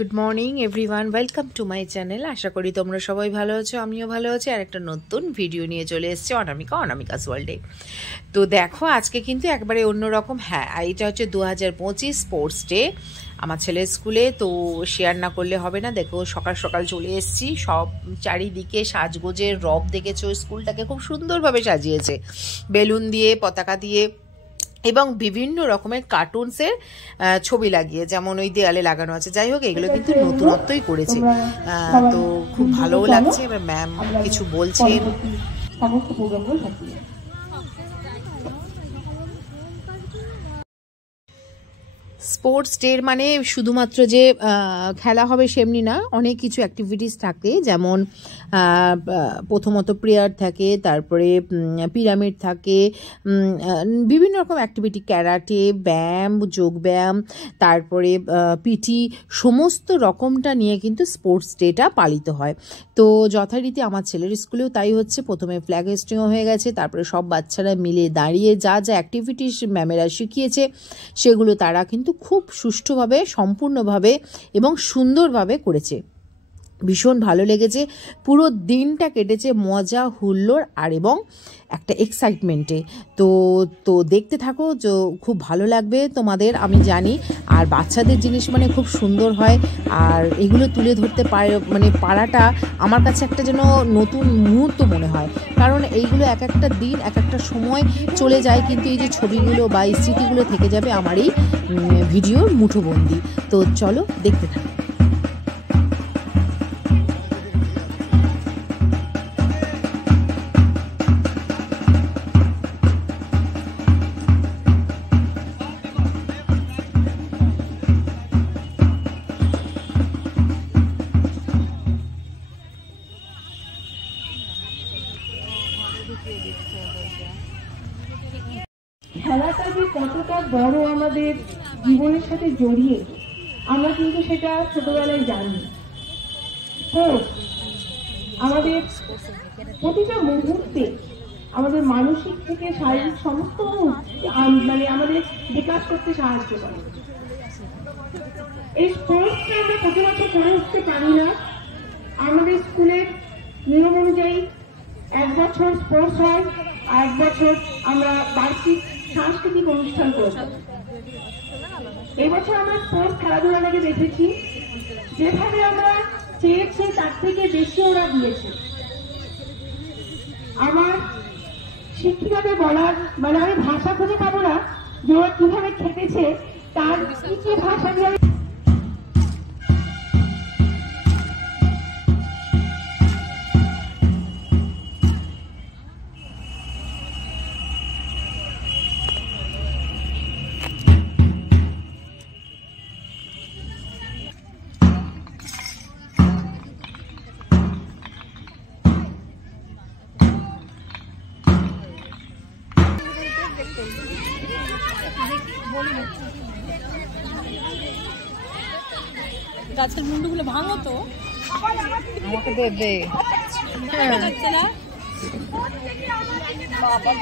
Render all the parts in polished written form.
Good morning everyone, welcome to my channel. আশা করি তোমরা সবাই ভালো আছো, আমিও ভালো আছি। আর একটা নতুন ভিডিও নিয়ে চলে এসেছি অনামিকাস ওয়ার্ল্ডে। তো দেখো আজকে কিন্তু একবারে অন্যরকম। হ্যাঁ, এটা হচ্ছে 2025 স্পোর্টস ডে আমার ছেলের স্কুলে। তো শেয়ার না করলে হবে না। দেখো সকাল সকাল চলে এসেছি, সব চারিদিকে সাজগোজের রব দেখেছো। স্কুলটাকে খুব সুন্দরভাবে সাজিয়েছে বেলুন দিয়ে, পতাকা দিয়ে এবং বিভিন্ন রকমের কার্টুনসের ছবি লাগিয়ে, যেমন ওই দেয়ালে লাগানো আছে। যাই হোক, এগুলো কিন্তু নতুনত্বই করেছে, তো খুব ভালোও লাগছে। এবার ম্যাম কিছু বলছেন। স্পোর্টস ডে মানে শুধুমাত্র যে খেলা হবে সেমনি না, অনেক কিছু অ্যাক্টিভিটিস থাকে। যেমন প্রথমত প্রেয়ার থাকে, তারপরে পিরামিড থাকে, বিভিন্ন রকম অ্যাক্টিভিটি, ক্যারাটে, ব্যায়াম, যোগব্যায়াম, তারপরে পিটি, সমস্ত রকমটা নিয়ে কিন্তু স্পোর্টস ডেটা পালিত হয়। তো যথারীতি আমার ছেলের স্কুলেও তাই হচ্ছে। প্রথমে ফ্ল্যাগ হোস্টিংও হয়ে গেছে, তারপরে সব বাচ্চারা মিলে দাঁড়িয়ে যা যা অ্যাক্টিভিটিস ম্যামেরা শিখিয়েছে সেগুলো তারা কিন্তু খুব সুষ্ঠুভাবে, সম্পূর্ণভাবে এবং সুন্দরভাবে করেছে। ভীষণ ভালো লেগেছে। পুরো দিনটা কেটেছে মজা, হুল্লোড় আর এবং একটা এক্সাইটমেন্টে। তো দেখতে থাকো, যে খুব ভালো লাগবে তোমাদের, আমি জানি। আর বাচ্চাদের জিনিস মানে খুব সুন্দর হয়, আর এগুলো তুলে ধরতে পারাটা আমার কাছে একটা যেন নতুন মুহূর্ত মনে হয়। কারণ এইগুলো এক একটা দিন, এক একটা সময় চলে যায়, কিন্তু এই যে ছবিগুলো বা এই স্মৃতিগুলো থেকে যাবে আমার এই ভিডিওর মুঠোবন্দি। তো চলো দেখতে থাকো। খেলাটা যে কতটা বড় আমাদের জীবনের সাথে জড়িয়ে, আমরা কিন্তু সেটা ছোটবেলায় জানি। তো আমাদের প্রতিটা মুহূর্তে আমাদের মানসিক থেকে শারীরিক সমস্ত আমাদের বিকাশ করতে সাহায্য করে। এই স্পোর্টসকে আমরা প্রথমত করে উঠতে পারি না। আমাদের স্কুলের নিয়ম অনুযায়ী 1 বছর স্পোর্টস হয়, আর 1 বছর আমরা বার্ষিক সাংস্কৃতিক অনুষ্ঠান করতাম। এবছর আমরা স্পোর্টস খেলাধুলাটাকে দেখেছি, যেভাবে আমরা চেয়েছি তার থেকে বেশি ওরা দিয়েছে। আমার শিক্ষিকাদের বলার আমি ভাষা খুঁজে পাবো না যে ওরা কিভাবে খেটেছে, তার কি ভাষা দিয়ে গাছের মুন্ডুগুলো ভাঙো তো, আমাকে দেবে। বাবা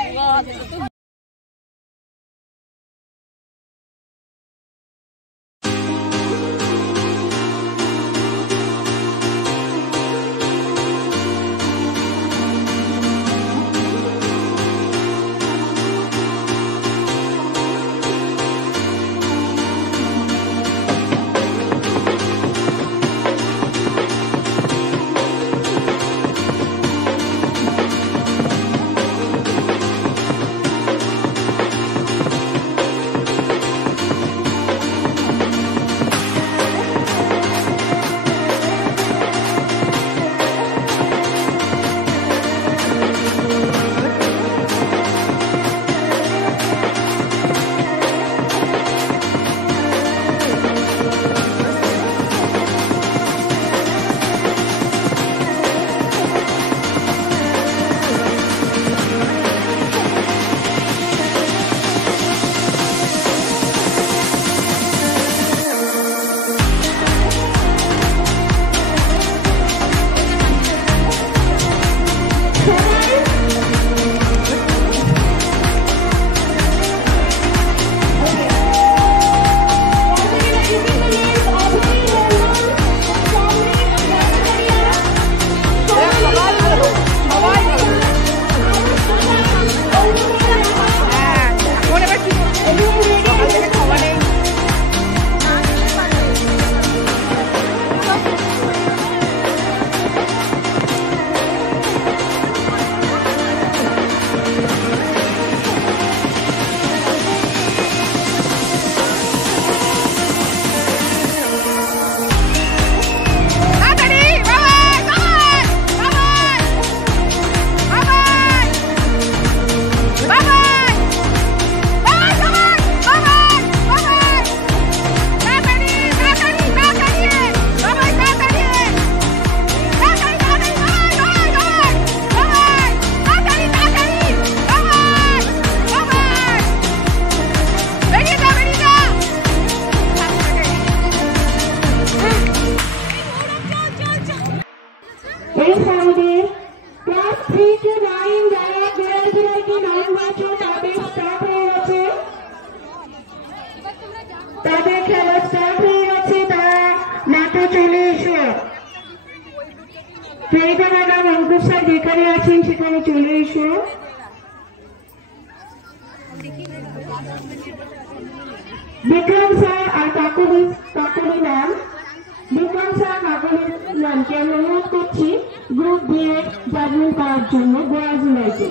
আমাদের ক্লাস 3 to 9 যারা 9 বছর তাদের স্টার্ট হয়ে গেছে, তাদের খেলা স্টার্ট হয়ে গেছে, তারা মাঠে চলে এসো। প্রেরিতা ম্যাডাম অঙ্কুর স্যার যেখানে আছেন সেখানে চলে এসো। বিক্রম স্যার আর কাকুলি ম্যাম, বিক্রম স্যার কাকুলি ম্যামকে আমি অনুরোধ করছি গ্রুপ দিয়ে জাজমেন্ট করার জন্য গোয়া জুলাইতে।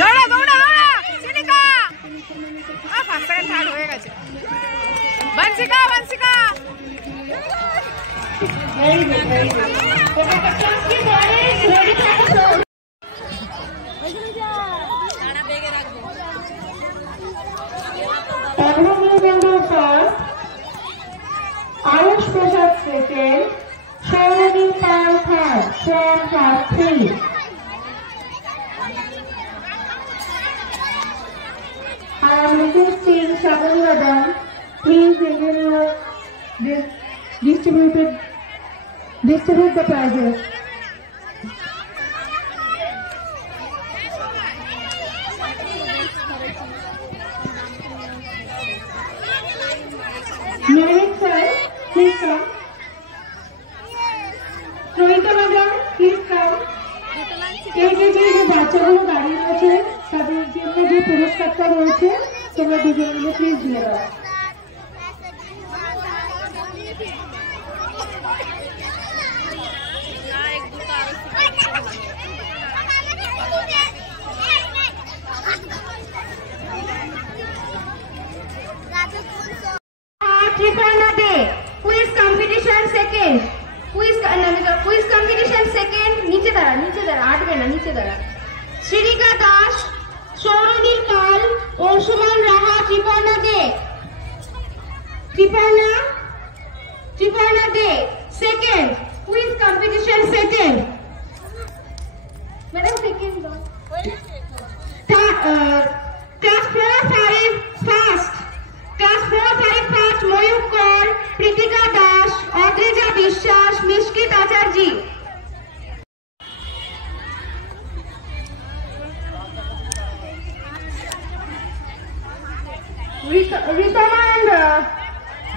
দৌড়া দৌড়া দৌড়া চিনিকা ফার্স্ট সেকেন্ড থার্ড হয়ে গেছে। Banshika Banshika Ayush Prasad second, Sourodip Pal third, Shreyan class 3। I am requesting Shabani Madam, please distribute the prizes. Merit sir, please come. Prerita Madam, please come. এই যে বাচ্চাগুলো দাঁড়িয়ে রয়েছে তাদের জন্য যে পুরস্কারটা রয়েছে তোমরা দুজন মিলে প্লিজ দিয়ে দাও। Tripurna Day, quiz competition second, quiz competition second, নিচে দাঁড়া আটবে না, নিচে দাঁড়া। Shririka Das, Sourodip Pal, Anshuman Raha, Triparna De, Triparna De second, quiz competition second. Madam second দাও। Class 4-5 first, class 4-5 first Mayur Kar, Pritika Das, Adrija বিশ্বাস, মিশকিত আচার্য।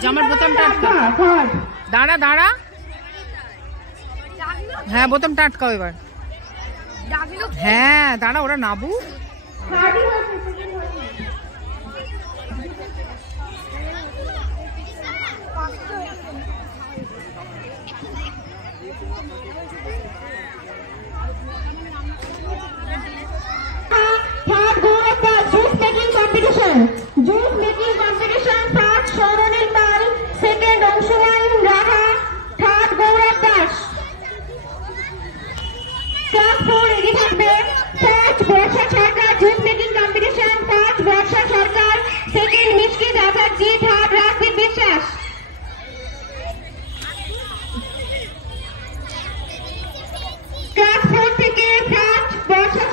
জামার বোতামটা আটকা, দাঁড়া দাঁড়া, হ্যাঁ বোতামটা আটকাও এবার, হ্যাঁ দাঁড়া ওরা Nabu. Juice making competition first Shauranil Pal, second Anshuman Raha, third Gaurav Das. Class 4 ready থাকবে। First Barsha Sarkar juice making competition, first Barsha Sarkar, second Mishkit Acharjee, third Rasdeep বিশ্বাস। Class 4 থেকে first Barsha